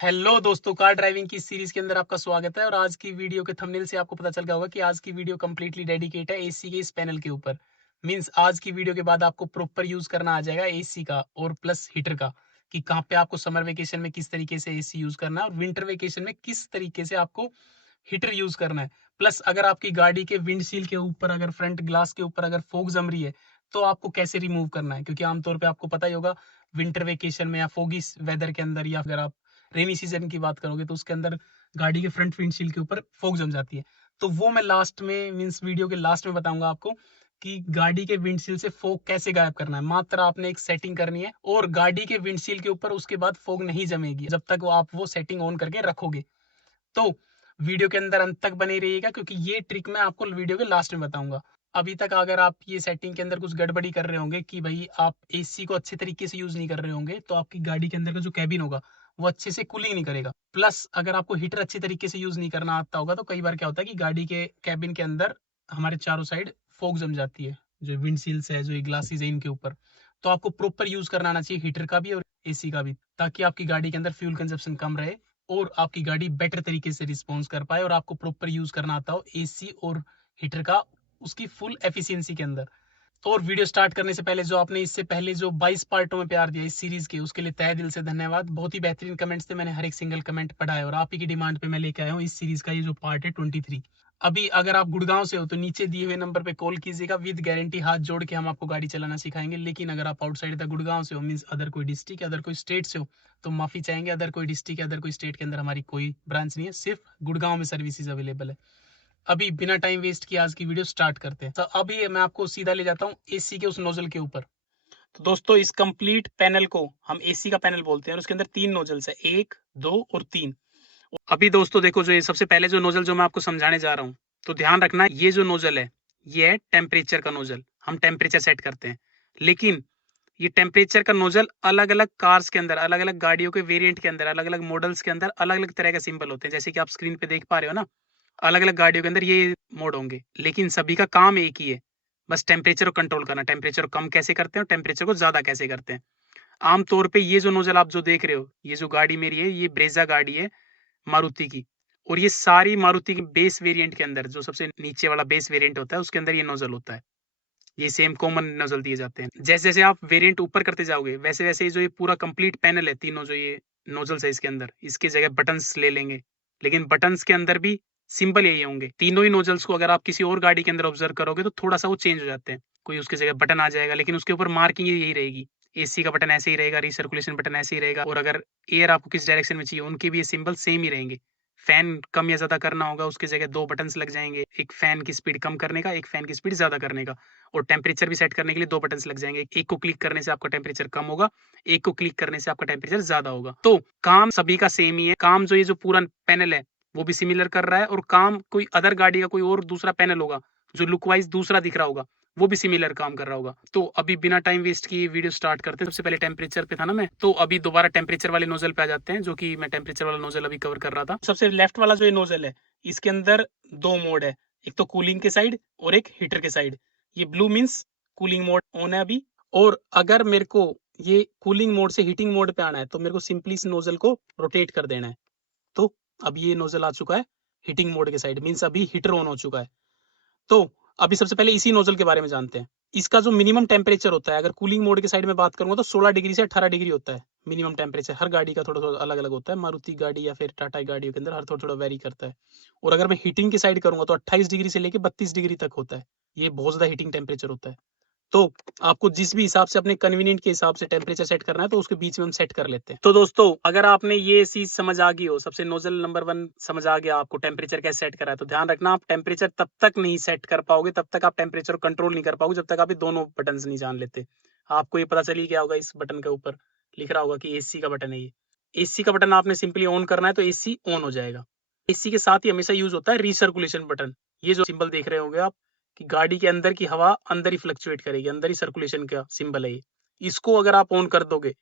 Hello दोस्तों, car driving की series के अंदर आपका स्वागत है। और आज की वीडियो के थंबनेल से आपको पता चल गया होगा कि आज की वीडियो कंप्लीटली डेडिकेट है एसी के इस पैनल के ऊपर। मींस आज की वीडियो के बाद आपको प्रॉपर यूज करना आ जाएगा एसी का और प्लस हीटर का, कि कहाँ पे आपको समर वेकेशन में किस तरीके से एसी यूज करना है और विंटर वेकेशन में किस तरीके से आपको हीटर यूज करना है। प्लस अगर आपकी गाड़ी के विंडशील के ऊपर, अगर फ्रंट ग्लास के ऊपर अगर फोग जम रही है तो आपको कैसे रिमूव करना है, क्योंकि आमतौर पे आपको पता ही होगा विंटर वेकेशन में या फोगी वेदर के अंदर, या अगर आप रेनी सीजन की बात करोगे तो उसके अंदर गाड़ी के फ्रंट विंडशील के ऊपर फोग जम जाती है। तो वो मैं लास्ट में, मींस वीडियो के लास्ट में बताऊंगा आपको कि गाड़ी के विंडशील से फोग कैसे गायब करना है। मात्र आपने एक सेटिंग करनी है और गाड़ी के विंडशील के ऊपर उसके बाद फोग नहीं जमेगी जब तक वो आप वो सेटिंग ऑन करके रखोगे। तो वीडियो के अंदर अंत तक बने रहिएगा, क्योंकि ये ट्रिक मैं आपको वीडियो के लास्ट में बताऊंगा। अभी तक अगर आप ये सेटिंग के अंदर कुछ गड़बड़ी कर रहे होंगे कि भाई आप एसी को अच्छे तरीके से यूज नहीं कर रहे होंगे, तो आपकी गाड़ी के अंदर का जो कैबिन होगा वो अच्छे से कूलिंग नहीं करेगा। प्लस अगर आपको हीटर अच्छे तरीके से यूज नहीं करना आता होगा तो कई बार क्या होता है कि गाड़ी के कैबिन के अंदर हमारे चारों साइड फोग जम जाती है, जो विंडशील्स है, जो ये ग्लासेस है, इनके ऊपर। तो आपको प्रॉपर यूज करना आना चाहिए हीटर का भी और एसी का भी, ताकि आपकी गाड़ी के अंदर फ्यूल कंजप्शन कम रहे और आपकी गाड़ी बेटर तरीके से रिस्पॉन्स कर पाए और आपको प्रॉपर यूज करना आता हो एसी और हीटर का उसकी फुल एफिशिएंसी के अंदर। तो और वीडियो स्टार्ट करने से पहले जो आपने इससे पहले जो 22 पार्टों में प्यार दिया इस सीरीज के, उसके लिए तहे दिल से धन्यवाद। बहुत ही बेहतरीन कमेंट्स थे, मैंने हर एक सिंगल कमेंट पढ़ा है और आप ही की डिमांड पे मैं लेके आया हूँ इस सीरीज का ये जो पार्ट है 23। अभी अगर आप गुड़गांव से हो तो नीचे दिए हुए नंबर पे कॉल कीजिएगा, विद गारंटी हाथ जोड़ के हम आपको गाड़ी चलाना सिखाएंगे। लेकिन अगर आप आउटसाइड द गुड़गांव से हो, मींस अदर कोई डिस्ट्रिक्ट, अदर कोई स्टेट से हो, तो माफी चाहेंगे। अदर कोई डिस्ट्रिक्ट, अदर कोई स्टेट के अंदर हमारी कोई ब्रांच नहीं है, सिर्फ गुड़गांव में सर्विसेज अवेलेबल है। अभी बिना टाइम वेस्ट किए आज की वीडियो स्टार्ट करते हैं। तो अभी मैं आपको सीधा ले जाता हूँ एसी के उस नोजल के ऊपर। तो दोस्तों, इस कंप्लीट पैनल को हम एसी का पैनल बोलते हैं और उसके अंदर 3 नोजल्स है, 1, 2 और 3। अभी दोस्तों देखो, जो ये सबसे पहले जो नोजल जो मैं आपको समझाने जा रहा हूँ, तो ध्यान रखना, ये जो नोजल है ये है टेम्परेचर का नोजल। हम टेम्परेचर सेट करते हैं, लेकिन ये टेम्परेचर का नोजल अलग अलग कार्स के अंदर, अलग अलग गाड़ियों के वेरिएंट के अंदर, अलग अलग मॉडल्स के अंदर अलग अलग तरह के सिंबल होते हैं। जैसे कि आप स्क्रीन पे देख पा रहे हो ना, अलग अलग गाड़ियों के अंदर ये मोड होंगे, लेकिन सभी का काम एक ही है, बस टेम्परेचर को कंट्रोल करना। टेम्परेचर को कम कैसे करते हैं और टेम्परेचर को ज्यादा कैसे करते हैं। आमतौर पे ये जो नोजल आप जो देख रहे हो, ये जो गाड़ी मेरी है, ये ब्रेजा गाड़ी है मारुति की। और ये सारी मारुति की बेस वेरिएंट के अंदर, जो सबसे नीचे वाला बेस वेरिएंट होता है, उसके अंदर ये नोजल होता है। ये सेम कॉमन नोजल दिए जाते हैं। जैसे जैसे आप वेरिएंट ऊपर करते जाओगे, वैसे वैसे जो ये पूरा कंप्लीट पैनल है, तीनों जो ये नोजल्स है इसके अंदर, इसके जगह बटन्स ले लेंगे। लेकिन बटन्स के अंदर भी सिंबल यही होंगे। तीनों ही नोजल्स को अगर आप किसी और गाड़ी के अंदर ऑब्जर्व करोगे तो थोड़ा सा वो चेंज हो जाते हैं। कोई उसके जगह बटन आ जाएगा, लेकिन उसके ऊपर मार्किंग यही रहेगी। एसी का बटन ऐसे ही रहेगा, रिसर्कुलेशन बटन ऐसे ही रहेगा, और अगर एयर आपको किस डायरेक्शन में चाहिए उनके भी ये सिंबल सेम ही रहेंगे। फैन कम या ज्यादा करना होगा, उसके जगह 2 बटन्स लग जाएंगे, एक फैन की स्पीड कम करने का, एक फैन की स्पीड ज्यादा करने का। और टेम्परेचर भी सेट करने के लिए 2 बटन्स लग जाएंगे, एक को क्लिक करने से आपका टेम्परेचर कम होगा, एक को क्लिक करने से आपका टेम्परेचर ज्यादा होगा। तो काम सभी का सेम ही है। काम जो ये जो पूरा पैनल है वो भी सिमिलर कर रहा है, और काम कोई अदर गाड़ी का कोई और दूसरा पैनल होगा जो लुक वाइज दूसरा दिख रहा होगा, वो भी सिमिलर काम कर रहा होगा। तो अभी बिना टाइम वेस्ट किए वीडियो स्टार्ट करते हैं। सबसे पहले टेम्परेचर पे था ना मैं, तो अभी दोबारा टेम्परेचर वाले नोजल पे आ जाते हैं, जो कि मैं टेम्परेचर वाला नोजल अभी कवर कर रहा था। सबसे लेफ्ट वाला जो ये नोजल है, इसके अंदर 2 मोड है, एक तो कूलिंग के साइड और एक हीटर के साइड। ये blue means cooling mode on है अभी। और अगर मेरे को ये कूलिंग मोड से हीटिंग मोड पे आना है तो मेरे को सिंपली इस नोजल को रोटेट कर देना है। तो अब ये नोजल आ चुका है हीटिंग मोड के साइड, मीन्स अभी हीटर ऑन हो चुका है। तो अभी सबसे पहले इसी नोजल के बारे में जानते हैं। इसका जो मिनिमम टेम्परेचर होता है, अगर कूलिंग मोड के साइड में बात करूंगा तो 16 डिग्री से 18 डिग्री होता है मिनिमम टेम्परेचर। हर गाड़ी का थोड़ा थोड़ा अलग अलग होता है, मारुति गाड़ी या फिर टाटा गाड़ियों के अंदर हर थोड़ा थोड़ा वेरी करता है। और अगर मैं हीटिंग की साइड करूंगा तो 28 डिग्री से लेकर 32 डिग्री तक होता है। ये बहुत ज्यादा हीटिंग टेम्परेचर होता है। तो आपको जिस भी हिसाब से अपने कन्वीनियंट के हिसाब से टेम्परेचर सेट करना है तो उसके बीच में हम सेट कर लेते हैं। तो दोस्तों, अगर आपने ये चीज समझ आ गई हो, सबसे नोजल नंबर 1 समझ आ गया आपको टेम्परेचर कैसे सेट करा है, तो ध्यान रखना, आप टेम्परेचर तब तक नहीं सेट कर पाओगे, तब तक आप टेम्परेचर कंट्रोल नहीं कर पाओगे जब तक आप ये दोनों बटन नहीं जान लेते। आपको ये पता चली गया होगा, इस बटन के ऊपर लिख रहा होगा कि एसी का बटन है। ये एसी का बटन आपने सिंपली ऑन करना है तो एसी ऑन हो जाएगा। एसी के साथ ही हमेशा यूज होता है रिसर्कुलेशन बटन। ये जो सिंबल देख रहे होंगे आप, कि गाड़ी के अंदर की हवा अंदर ही फ्लक्चुएट करेगी, अंदर ही सर्कुलेशन का सिंबल है ये। इसको अगर आप ऑन कर दोगे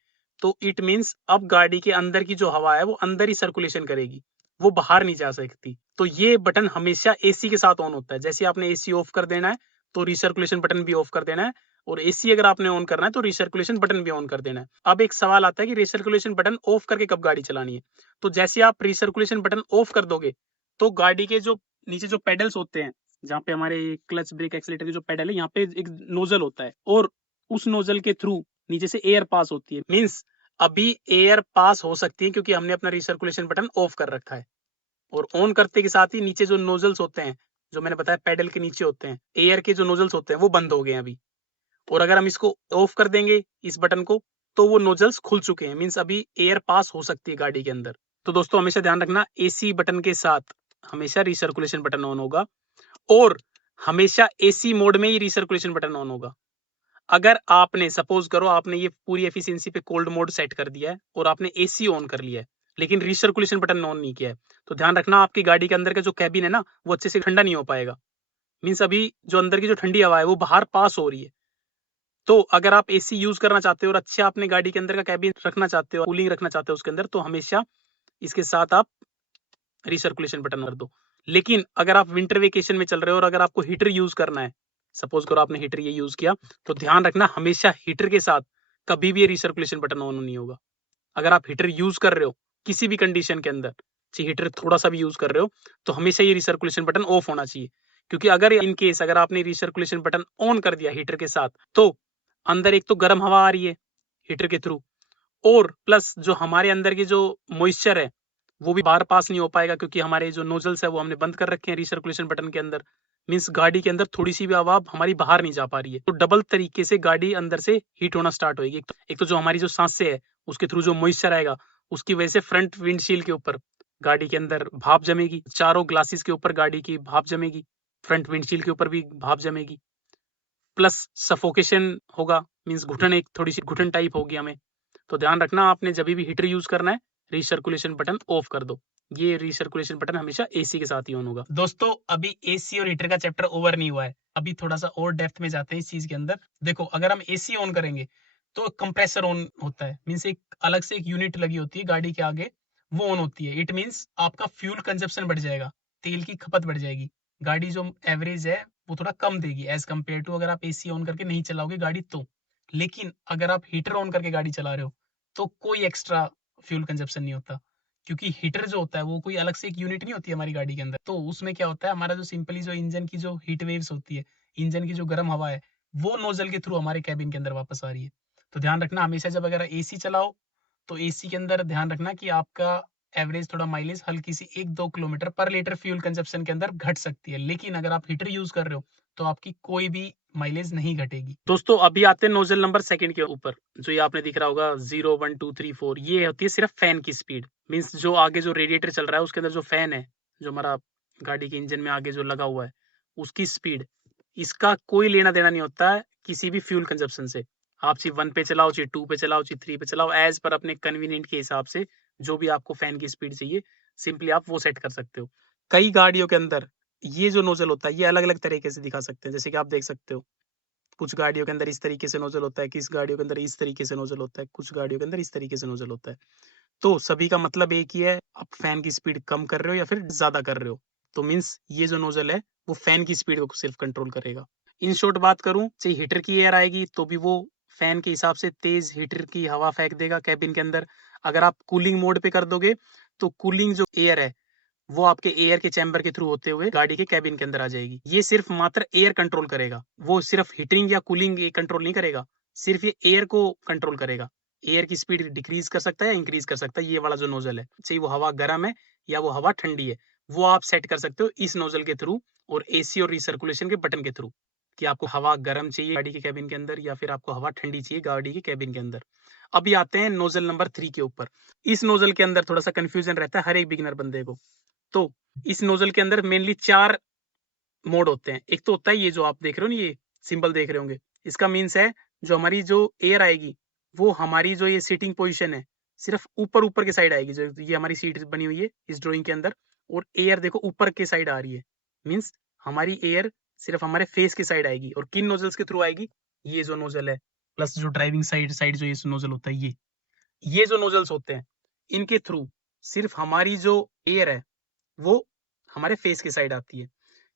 तो इट मींस अब गाड़ी के अंदर की जो हवा है वो अंदर ही सर्कुलेशन करेगी, वो बाहर नहीं जा सकती। तो ये बटन हमेशा एसी के साथ ऑन होता है। जैसे आपने एसी ऑफ कर देना है तो रिसर्कुलेशन बटन भी ऑफ कर देना है, और एसी अगर आपने ऑन करना है तो रिसर्कुलेशन बटन भी ऑन कर देना है। अब एक सवाल आता है कि रिसर्कुलेशन बटन ऑफ करके कब गाड़ी चलानी है। तो जैसे आप रिसर्कुलेशन बटन ऑफ कर दोगे तो गाड़ी के जो नीचे जो पेडल्स होते हैं, जहाँ पे हमारे क्लच ब्रेक एक्सीलेटर के जो पेडल है, यहाँ पे एक नोजल होता है और उस नोजल के थ्रू नीचे से एयर पास होती है। मीन्स अभी एयर पास हो सकती है क्योंकि हमने अपना रिसर्कुलेशन बटन ऑफ कर रखा है। और ऑन करते के साथ ही नीचे जो नोजल्स होते हैं, जो मैंने बताया पेडल के नीचे होते हैं, एयर के जो नोजल्स होते हैं वो बंद हो गए हैं अभी। और अगर हम इसको ऑफ कर देंगे इस बटन को तो वो नोजल्स खुल चुके हैं। मीन्स अभी एयर पास हो सकती है गाड़ी के अंदर। तो दोस्तों हमेशा ध्यान रखना, एसी बटन के साथ हमेशा रिसर्कुलेशन बटन ऑन होगा और हमेशा एसी मोड में ही रिसर्कुलेशन बटन ऑन होगा। अगर आपने सपोज करो आपने ये पूरी एफिशिएंसी पे कोल्ड मोड सेट कर दिया है और आपने एसी ऑन कर लिया है लेकिन रिसर्कुलेशन बटन ऑन नहीं किया है, तो ध्यान रखना आपकी गाड़ी के अंदर का जो कैबिन है ना वो अच्छे से ठंडा नहीं हो पाएगा। मीन्स अभी जो अंदर की जो ठंडी हवा है वो बाहर पास हो रही है। तो अगर आप एसी यूज करना चाहते हो और अच्छे आपने गाड़ी के अंदर का कैबिन रखना चाहते हो, कूलिंग रखना चाहते हो उसके अंदर, तो हमेशा इसके साथ आप रिसर्कुलेशन बटन कर दो। लेकिन अगर आप विंटर वेकेशन में चल रहे हो और अगर आपको हीटर यूज करना है, सपोज करो आपने हीटर ये यूज किया, तो ध्यान रखना हमेशा हीटर के साथ कभी भी ये रिसर्कुलेशन बटन ऑन नहीं होगा। अगर आप हीटर यूज कर रहे हो किसी भी कंडीशन के अंदर, चाहे हीटर थोड़ा सा भी यूज कर रहे हो, तो हमेशा ये रिसर्कुलेशन बटन ऑफ होना चाहिए। क्योंकि अगर इन केस अगर आपने रिसर्कुलेशन बटन ऑन कर दिया हीटर के साथ, तो अंदर एक तो गर्म हवा आ रही है हीटर के थ्रू और प्लस जो हमारे अंदर की जो मॉइस्चर है वो भी बाहर पास नहीं हो पाएगा क्योंकि हमारे जो नोजल्स है वो हमने बंद कर रखे हैं रिसर्कुलेशन बटन के अंदर। मीन्स गाड़ी के अंदर थोड़ी सी भी हवा हमारी बाहर नहीं जा पा रही है, तो डबल तरीके से गाड़ी अंदर से हीट होना स्टार्ट होगी। एक तो जो हमारी जो सांसें है उसके थ्रू जो मॉइस्चर आएगा उसकी वजह से फ्रंट विंडशील्ड के ऊपर गाड़ी के अंदर भाप जमेगी, चारों ग्लासेस के ऊपर गाड़ी की भाप जमेगी, फ्रंट विंडशील्ड के ऊपर भी भाप जमेगी, प्लस सफोकेशन होगा। मीन्स घुटन, एक थोड़ी सी घुटन टाइप होगी हमें। तो ध्यान रखना आपने जब भी हीटर यूज करना है रिसर्कुलेशन बटन ऑफ कर दो। ये रिसर्कुलेशन बटन हमेशा एसी के साथ ही ऑन होगा। दोस्तों अभी एसी और हीटर का चैप्टर ओवर नहीं हुआ है, अभी थोड़ा सा और डेप्थ में जाते हैं इस चीज के अंदर। देखो अगर हम एसी ऑन करेंगे तो कंप्रेसर ऑन होता है। मीन्स एक अलग से एक यूनिट लगी होती है गाड़ी के आगे, वो ऑन होती है। इट मीन्स आपका फ्यूल कंजप्शन बढ़ जाएगा, तेल की खपत बढ़ जाएगी। गाड़ी जो एवरेज है वो थोड़ा कम देगी एज कम्पेयर टू अगर आप एसी ऑन करके नहीं चलाओगे गाड़ी तो। लेकिन अगर आप हीटर ऑन करके गाड़ी चला रहे हो तो कोई एक्स्ट्रा फ्यूल कंजप्शन नहीं होता, क्योंकि हीटर जो होता है वो कोई अलग से एक यूनिट नहीं होती हमारी गाड़ी के अंदर। तो उसमें क्या होता है, हमारा जो सिंपली जो इंजन की जो हीट वेव्स होती है, इंजन की जो गर्म हवा है, वो नोजल के थ्रू हमारे कैबिन के अंदर वापस आ रही है। तो ध्यान रखना हमेशा जब अगर एसी चलाओ तो एसी के अंदर ध्यान रखना कि आपका एवरेज थोड़ा माइलेज हल्की सी 1-2 किलोमीटर पर लीटर फ्यूल कंजप्शन के अंदर घट सकती है। लेकिन अगर आप हीटर यूज कर रहे हो तो आपकी कोई भी माइलेज नहीं घटेगी। दोस्तों अभी आते हैं नोजल नंबर सेकंड के ऊपर, जो ये आपने दिख रहा होगा 0 1 2 3 4, ये होती है सिर्फ फैन की स्पीड। मीन्स जो आगे जो रेडिएटर चल रहा है उसके अंदर जो फैन है, जो हमारा गाड़ी के इंजन में आगे जो लगा हुआ है, उसकी स्पीड, इसका कोई लेना देना नहीं होता है किसी भी फ्यूल कंजप्शन से। आप चाहे 1 पे चलाओ, चाहे 2 पे चलाओ, चाहे 3 पे चलाओ, एज पर अपने कन्वीनियंट के हिसाब से जो भी आपको फैन की स्पीड चाहिए सिंपली आप वो सेट कर सकते हो। कई गाड़ियों के अंदर ये जो नोजल होता है ये अलग अलग तरीके से दिखा सकते हैं, जैसे कि आप देख सकते हो कुछ गाड़ियों के अंदर इस तरीके से नोजल होता है, किस गाड़ियों के अंदर इस तरीके से नोजल होता है, कुछ गाड़ियों के अंदर इस तरीके से नोजल होता है। तो सभी का मतलब एक ही है, आप फैन की स्पीड कम कर रहे हो या फिर ज्यादा कर रहे हो। तो मीन्स ये जो नोजल है वो फैन की स्पीड को सिर्फ कंट्रोल करेगा। इन शॉर्ट बात करूं, चाहे हीटर की एयर आएगी तो भी वो फैन के हिसाब से तेज हीटर की हवा फेंक देगा कैबिन के अंदर। अगर आप कूलिंग मोड पे कर दोगे तो कूलिंग जो एयर है वो आपके एयर के चैम्बर के थ्रू होते हुए गाड़ी के कैबिन के अंदर आ जाएगी। ये सिर्फ मात्र एयर कंट्रोल करेगा, वो सिर्फ हीटिंग या कूलिंग कंट्रोल नहीं करेगा, सिर्फ ये एयर को कंट्रोल करेगा। एयर की स्पीड डिक्रीज कर सकता है या इंक्रीज कर सकता है। ये वाला जो नोजल है, चाहे वो हवा गर्म है या वो हवा ठंडी है, वो आप सेट कर सकते हो इस नोजल के थ्रू और एसी और रिसर्कुलेशन के बटन के थ्रू, कि आपको हवा गर्म चाहिए गाड़ी के कैबिन के अंदर या फिर आपको हवा ठंडी चाहिए गाड़ी के कैबिन के अंदर। अभी आते हैं नोजल नंबर 3 के ऊपर। इस नोजल के अंदर थोड़ा सा कंफ्यूजन रहता है हर एक बिगिनर बंदे को। तो इस नोजल के अंदर मेनली 4 मोड होते हैं। एक तो होता है ये जो आप देख रहे हो ना, ये सिंबल देख रहे होंगे, इसका मीन्स है जो हमारी जो एयर आएगी वो हमारी जो ये सीटिंग पोजीशन है सिर्फ ऊपर ऊपर के साइड आएगी। जो ये हमारी सीट बनी हुई है इस ड्राइंग के अंदर, और एयर देखो ऊपर के साइड आ रही है। मीन्स हमारी एयर सिर्फ हमारे फेस के साइड आएगी। और किन नोजल्स के थ्रू आएगी, ये जो नोजल है प्लस जो ड्राइविंग साइड साइड जो ये नोजल होता है, ये जो नोजल्स होते हैं इनके थ्रू सिर्फ हमारी जो एयर है वो हमारे फेस के साइड आती है।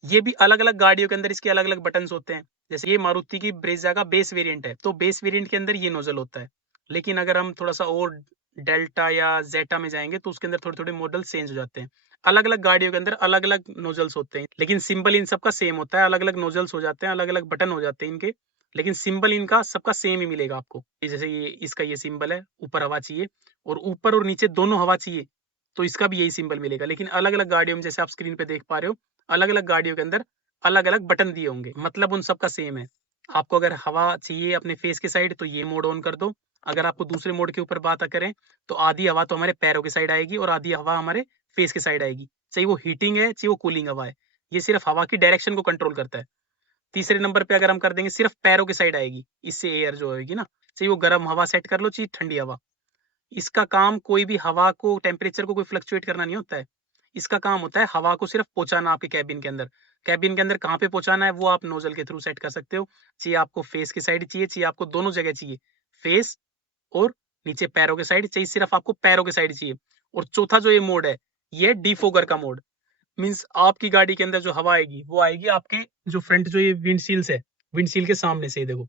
ये भी अलग अलग गाड़ियों के अंदर इसके अलग अलग बटन्स होते हैं। जैसे ये मारुति की ब्रेजा का बेस वेरिएंट है, तो बेस वेरिएंट के अंदर ये नोजल होता है। लेकिन अगर हम थोड़ा सा और डेल्टा या जेटा में जाएंगे तो उसके अंदर थोड़े थोड़े मॉडल चेंज हो जाते हैं। अलग अलग गाड़ियों के अंदर अलग अलग नोजल्स होते हैं, लेकिन सिंबल इन सबका सेम होता है। अलग अलग नोजल्स हो जाते हैं, अलग अलग बटन हो जाते हैं इनके, लेकिन सिंबल इनका सबका सेम ही मिलेगा आपको। जैसे ये इसका ये सिंबल है, ऊपर हवा चाहिए और ऊपर और नीचे दोनों हवा चाहिए, तो इसका भी यही सिंबल मिलेगा। लेकिन अलग अलग गाड़ियों में, जैसे आप स्क्रीन पे देख पा रहे हो, अलग अलग गाड़ियों के अंदर अलग अलग बटन दिए होंगे, मतलब उन सबका सेम है। आपको अगर हवा चाहिए अपने फेस के साइड तो ये मोड ऑन कर दो। अगर आपको दूसरे मोड के ऊपर बात करें तो आधी हवा तो हमारे पैरों की साइड आएगी और आधी हवा हमारे फेस की साइड आएगी। चाहे वो हीटिंग है चाहे वो कूलिंग हवा है, ये सिर्फ हवा की डायरेक्शन को कंट्रोल करता है। तीसरे नंबर पे अगर हम कर देंगे, सिर्फ पैरों की साइड आएगी, इससे एयर जो होगी ना, चाहे वो गर्म हवा सेट कर लो चाहे ठंडी हवा, इसका काम कोई भी हवा को, टेम्परेचर को कोई फ्लक्चुएट करना नहीं होता है। इसका काम होता है हवा को सिर्फ पहुंचाना आपके कैबिन के अंदर। कैबिन के अंदर कहाँ पे पहुंचाना है वो आप नोजल के थ्रू सेट कर सकते हो। चाहिए आपको फेस की साइड चाहिए, चाहिए आपको दोनों जगह चाहिए, फेस और नीचे पैरों के साइड चाहिए, सिर्फ आपको पैरों के साइड चाहिए। और चौथा जो ये मोड है, ये डिफोगर का मोड। मीन्स आपकी गाड़ी के अंदर जो हवा आएगी वो आएगी आपके जो फ्रंट जो ये विंडशील्स है, विंडशील के सामने से, देखो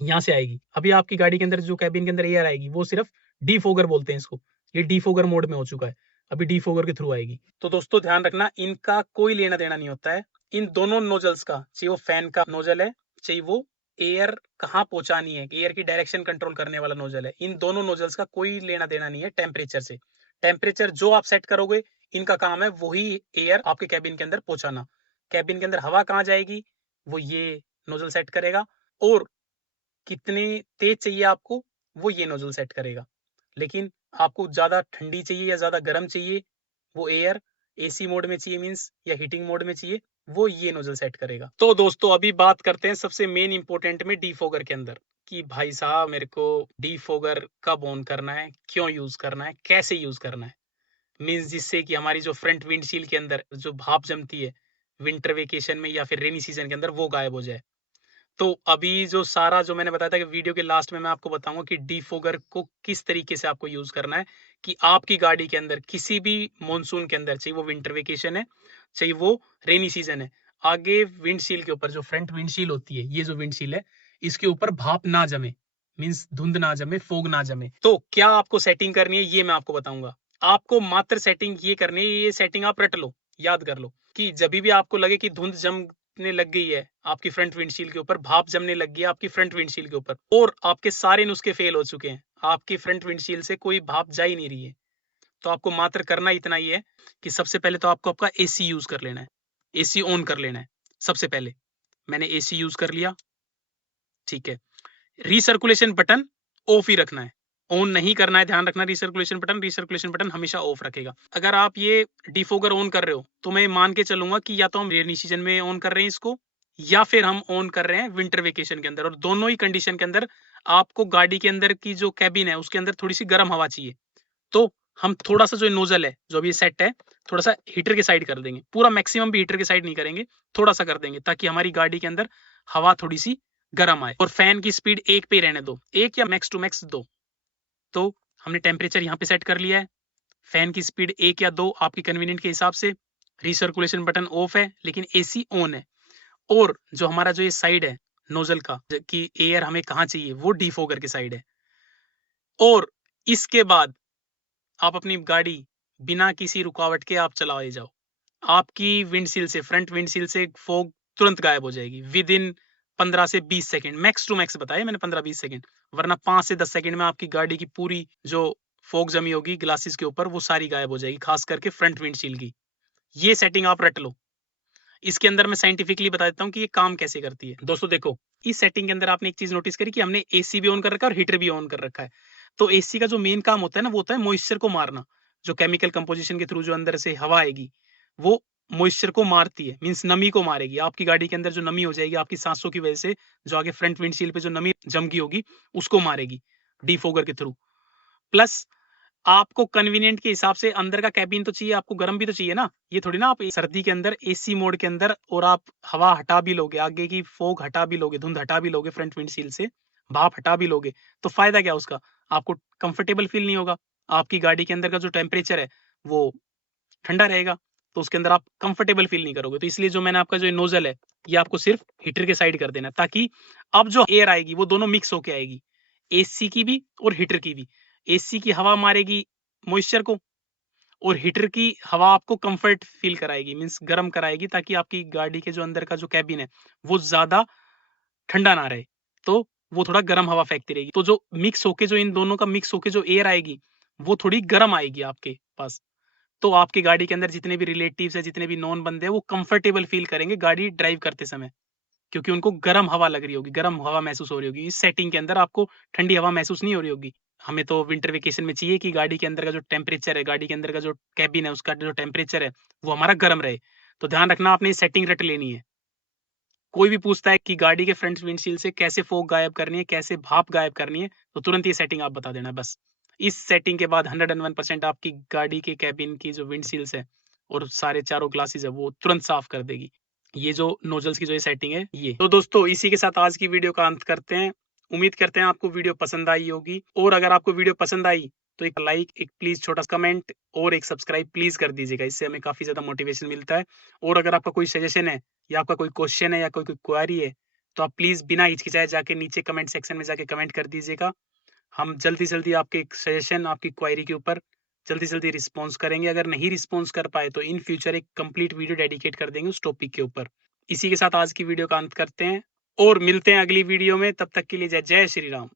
यहाँ से आएगी। अभी आपकी गाड़ी के अंदर जो कैबिन के अंदर एयर आएगी वो सिर्फ डीफोगर बोलते हैं इसको, ये डीफोगर मोड में हो चुका है, अभी डीफोगर के थ्रू आएगी। तो दोस्तों ध्यान रखना, इनका कोई लेना देना नहीं होता है। इन दोनों नोजल्स का, चाहे वो फैन का नोजल है चाहे वो एयर कहाँ पहुंचानी है, एयर की डायरेक्शन कंट्रोल करने वाला नोजल है, इन दोनों नोजल्स का कोई लेना देना नहीं है टेम्परेचर से। टेम्परेचर जो आप सेट करोगे, इनका काम है वही एयर आपके कैबिन के अंदर पहुंचाना। कैबिन के अंदर हवा कहाँ जाएगी वो ये नोजल सेट करेगा, और कितनी तेज चाहिए आपको वो ये नोजल सेट करेगा। लेकिन आपको ज्यादा ठंडी चाहिए या ज्यादा गर्म चाहिए, वो एयर एसी मोड में चाहिए मींस या हीटिंग मोड में चाहिए, वो ये नोजल सेट करेगा। तो दोस्तों अभी बात करते हैं सबसे मेन इंपॉर्टेंट में डीफोगर के अंदर, कि भाई साहब मेरे को डीफोगर कब ऑन करना है, क्यों यूज करना है, कैसे यूज करना है। मींस जिससे कि हमारी जो फ्रंट विंडशील के अंदर जो भाप जमती है विंटर वेकेशन में या फिर रेनी सीजन के अंदर, वो गायब हो जाए। तो अभी जो सारा जो मैंने बताया था कि वीडियो के लास्ट में मैं आपको बताऊंगा कि डीफोगर को किस तरीके से आपको यूज करना है, कि आपकी गाड़ी के अंदर किसी भी मॉनसून के अंदर, चाहे वो विंटर वेकेशन है चाहे वो रेनी सीजन है, आगे विंडशील के ऊपर जो फ्रंट विंडशील होती है, ये जो विंडशील है, इसके ऊपर भाप ना जमे, मीन्स धुंध ना जमे, फोग ना जमे। तो क्या आपको सेटिंग करनी है ये मैं आपको बताऊंगा। आपको मात्र सेटिंग ये करनी है, ये सेटिंग आप रट लो, याद कर लो, कि जब भी आपको लगे कि धुंध जमने लग गई है आपकी फ्रंट विंडशील के ऊपर, भाप जमने लग गई है आपकी फ्रंट विंडशील के ऊपर, और आपके सारे नुस्खे फेल हो चुके हैं, आपकी फ्रंट विंडशील से कोई भाप जा ही नहीं रही है, तो आपको मात्र करना इतना ही है कि सबसे पहले तो आपको आपका एसी यूज कर लेना है, एसी ऑन कर लेना है। सबसे पहले मैंने एसी यूज कर लिया, ठीक है। रिसर्कुलेशन बटन ऑफ ही रखना है, ऑन नहीं करना है, ध्यान रखना। रिसर्कुलेशन बटन हमेशा ऑफ रखेगा। अगर आप ये डिफोगर ऑन कर रहे हो तो मैं मान के चलूंगा कि या तो हम रेनी सीजन में ऑन कर रहे हैं इसको, या फिर हम ऑन कर रहे हैं विंटर वेकेशन के अंदर, और दोनों ही कंडीशन के अंदर आपको गाड़ी के अंदर की जो कैबिन है उसके अंदर थोड़ी सी गर्म हवा चाहिए। तो हम थोड़ा सा जो नोजल है जो अभी सेट है, थोड़ा सा हीटर के साइड कर देंगे, पूरा मैक्सिमम भी हीटर के साइड नहीं करेंगे, थोड़ा सा कर देंगे, ताकि हमारी गाड़ी के अंदर हवा थोड़ी सी गर्म आए। और फैन की स्पीड एक पे रहने दो, एक या मैक्स टू मैक्स दो। तो हमने टेम्परेचर यहाँ पे सेट कर लिया है, फैन की स्पीड एक या दो आपकी कन्वीनियंट के हिसाब से। रिसर्कुलेशन बटन ऑफ है लेकिन एसी ऑन है। और जो हमारा जो ये साइड है नोजल का, कि एयर हमें कहाँ चाहिए, वो डिफोगर की साइड है। और इसके बाद आप अपनी गाड़ी बिना किसी रुकावट के आप चलाए जाओ, आपकी विंडशील से, फ्रंट विंडशील से फोग तुरंत गायब हो जाएगी विद इन 15 से 20 सेकंड, मैक्स टू मैक्स बताया मैंने 15-20 सेकंड, वरना 5 से 10 सेकंड में आपकी गाड़ी की पूरी जो फोग जमी होगी ग्लासेस के ऊपर वो सारी गायब हो जाएगी, खास करके फ्रंट विंडशील की। ये सेटिंग आप रट लो। इसके अंदर मैं साइंटिफिकली बता देता हूँ कि ये काम कैसे करती है। दोस्तों देखो, इस सेटिंग के अंदर आपने एक चीज नोटिस करी कि हमने एसी भी ऑन कर रखा है और हीटर भी ऑन कर रखा है। तो एसी का जो मेन काम होता है ना, वो होता है मॉइस्चर को मारना। जो केमिकल कंपोजिशन के थ्रू जो अंदर से हवा आएगी वो मॉइस्चर को मारती है, मींस नमी को मारेगी। आपकी गाड़ी के अंदर जो नमी हो जाएगी आपकी सांसों की वजह से, जो आगे फ्रंट विंडशील पे जो नमी जम गई होगी उसको मारेगी डिफोगर के थ्रू। प्लस आपको कन्वीनियंट के हिसाब से अंदर का कैबिन तो चाहिए, आपको गर्म भी तो चाहिए ना। ये थोड़ी ना आप सर्दी के अंदर एसी मोड के अंदर और आप हवा हटा भी लोगे, आगे की फोग हटा भी लोगे, धुंध हटा भी लोगे, फ्रंट विंडशील से भाप हटा भी लोगे, तो फायदा क्या उसका? आपको कंफर्टेबल फील नहीं होगा, आपकी गाड़ी के अंदर का जो टेम्परेचर है वो ठंडा रहेगा। तो उसके अंदर आप कंफर्टेबल फील नहीं करोगे। तो इसलिए जो मैंने आपका जो नोजल है ये आपको सिर्फ हीटर के साइड कर देना, ताकि अब जो एयर आएगी वो दोनों मिक्स होके आएगी, एसी की भी और हीटर की भी। एसी की हवा मारेगी मॉइस्चर को और हीटर की हवा आपको कंफर्ट फील कराएगी, मींस गर्म कराएगी, ताकि आपकी गाड़ी के जो अंदर का जो कैबिन है वो ज्यादा ठंडा ना रहे, तो वो थोड़ा गर्म हवा फेंकती रहेगी। तो जो मिक्स होके जो इन दोनों का मिक्स होके जो एयर आएगी वो थोड़ी गर्म आएगी आपके पास। तो आपकी गाड़ी के अंदर जितने भी रिलेटिव्स है, जितने भी नॉन बंदे हैं, वो कंफर्टेबल फील करेंगे गाड़ी ड्राइव करते समय, क्योंकि उनको गर्म हवा लग रही होगी, गर्म हवा महसूस हो रही होगी। इस सेटिंग के अंदर आपको ठंडी हवा महसूस नहीं हो रही होगी। हमें तो विंटर वेकेशन में चाहिए कि गाड़ी के अंदर का जो टेम्परेचर है, गाड़ी के अंदर का जो कैबिन है, उसका जो टेम्परेचर है वो हमारा गर्म रहे। तो ध्यान रखना, आपने सेटिंग रट लेनी है। कोई भी पूछता है कि गाड़ी के फ्रंट विंडशील्ड से कैसे फॉग गायब करनी है, कैसे भाप गायब करनी है, तो तुरंत ये सेटिंग आप बता देना बस। इस सेटिंग के बाद 101% आपकी गाड़ी के कैबिन की जो विंडशील्ड्स है और सारे चारों ग्लासेस है वो तुरंत साफ कर देगी। ये जो नोजल्स की जो ये सेटिंग है ये। तो दोस्तों इसी के साथ आज की वीडियो का अंत करते हैं। उम्मीद करते हैं आपको वीडियो पसंद आई होगी, और अगर आपको वीडियो पसंद आई तो एक लाइक, एक प्लीज छोटा सा कमेंट और एक सब्सक्राइब प्लीज कर दीजिएगा, इससे हमें काफी ज्यादा मोटिवेशन मिलता है। और अगर आपका कोई सजेशन है या आपका कोई क्वेश्चन है या कोई क्वेरी है तो आप प्लीज बिना हिचकिचाए जाके नीचे कमेंट सेक्शन में जाके कमेंट कर दीजिएगा। हम जल्दी जल्दी आपके सजेशन, आपकी क्वेरी के ऊपर जल्दी जल्दी रिस्पॉन्स करेंगे। अगर नहीं रिस्पॉन्स कर पाए तो इन फ्यूचर एक कंप्लीट वीडियो डेडिकेट कर देंगे उस टॉपिक के ऊपर। इसी के साथ आज की वीडियो का अंत करते हैं और मिलते हैं अगली वीडियो में। तब तक के लिए जय जय श्री राम।